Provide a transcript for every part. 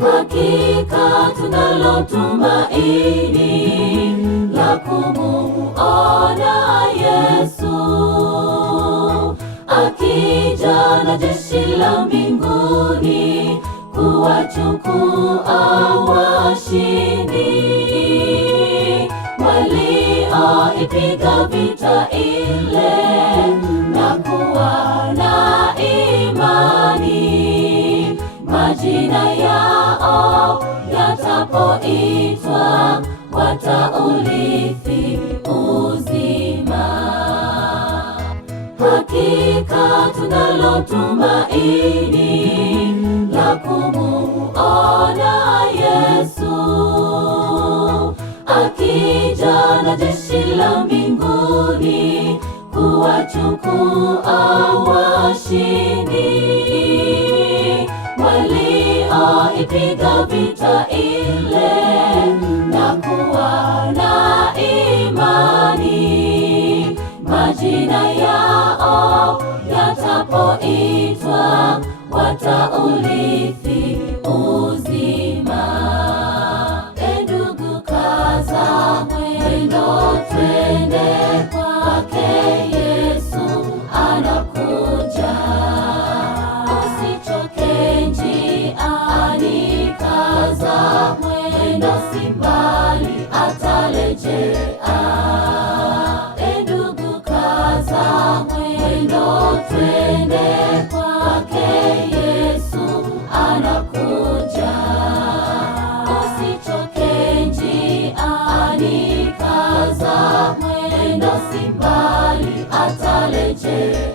Hakika tunalo tumaini la kumuona Yesu, akija na jeshi la mbinguni kuwachukua washindi walioipiga vita ile na kuwa na imani. Majina yao yatapoitwa, wataurithi uzima. Hakika tunalo tumaini la kumuona Yesu, akija na jeshi la mbinguni kuwachukua washindi walioipiga vita ile na kuwa na imani. Majina yao yatapoitwa, wataurithi uzima. Ndugu, kaza mwendo, twende kwake Yesu anakuja. Usichoke njiani, kaza mwendo, si mbali atarejea. Ndugu, kaza mwendo, twende kwake Yesu anakuja. Usichoke njiani, kaza mwendo, si mbali atarejea.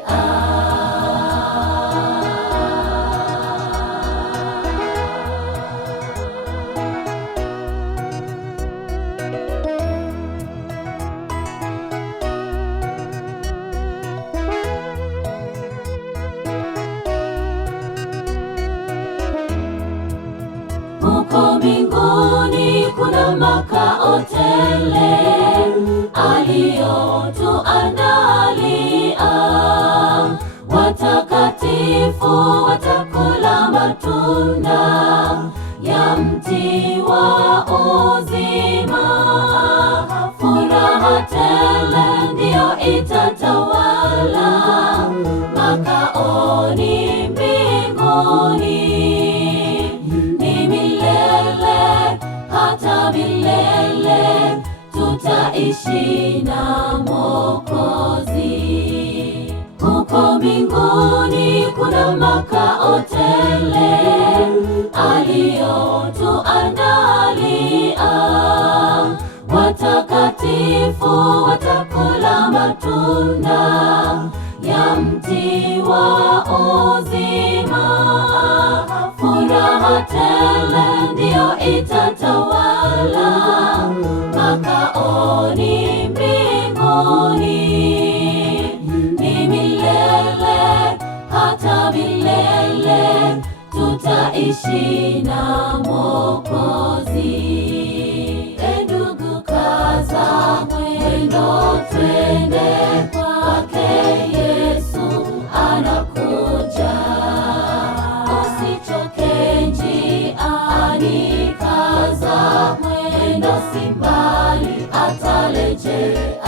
Huko mbinguni kuna makao tele aliyotuandalia. Watakatifu watakula matunda ya mti wa uzima. Furaha tele ndiyo itatawala makaoni mbinguni. Hata milele tutaishi na Mwokozi. Huko mbinguni kuna makao tele aliyotuandalia. Watakatifu watakula matunda ya mti wa uzima. Furaha tele ndiyo itatawala makaoni mbinguni. Ni milele hata milele tutaishi na Mwokozi. Ndugu, kaza mwendo, twende kwake Yesu anakuja. Usichoke njiani, kaza mwendo, si mbali atarejea.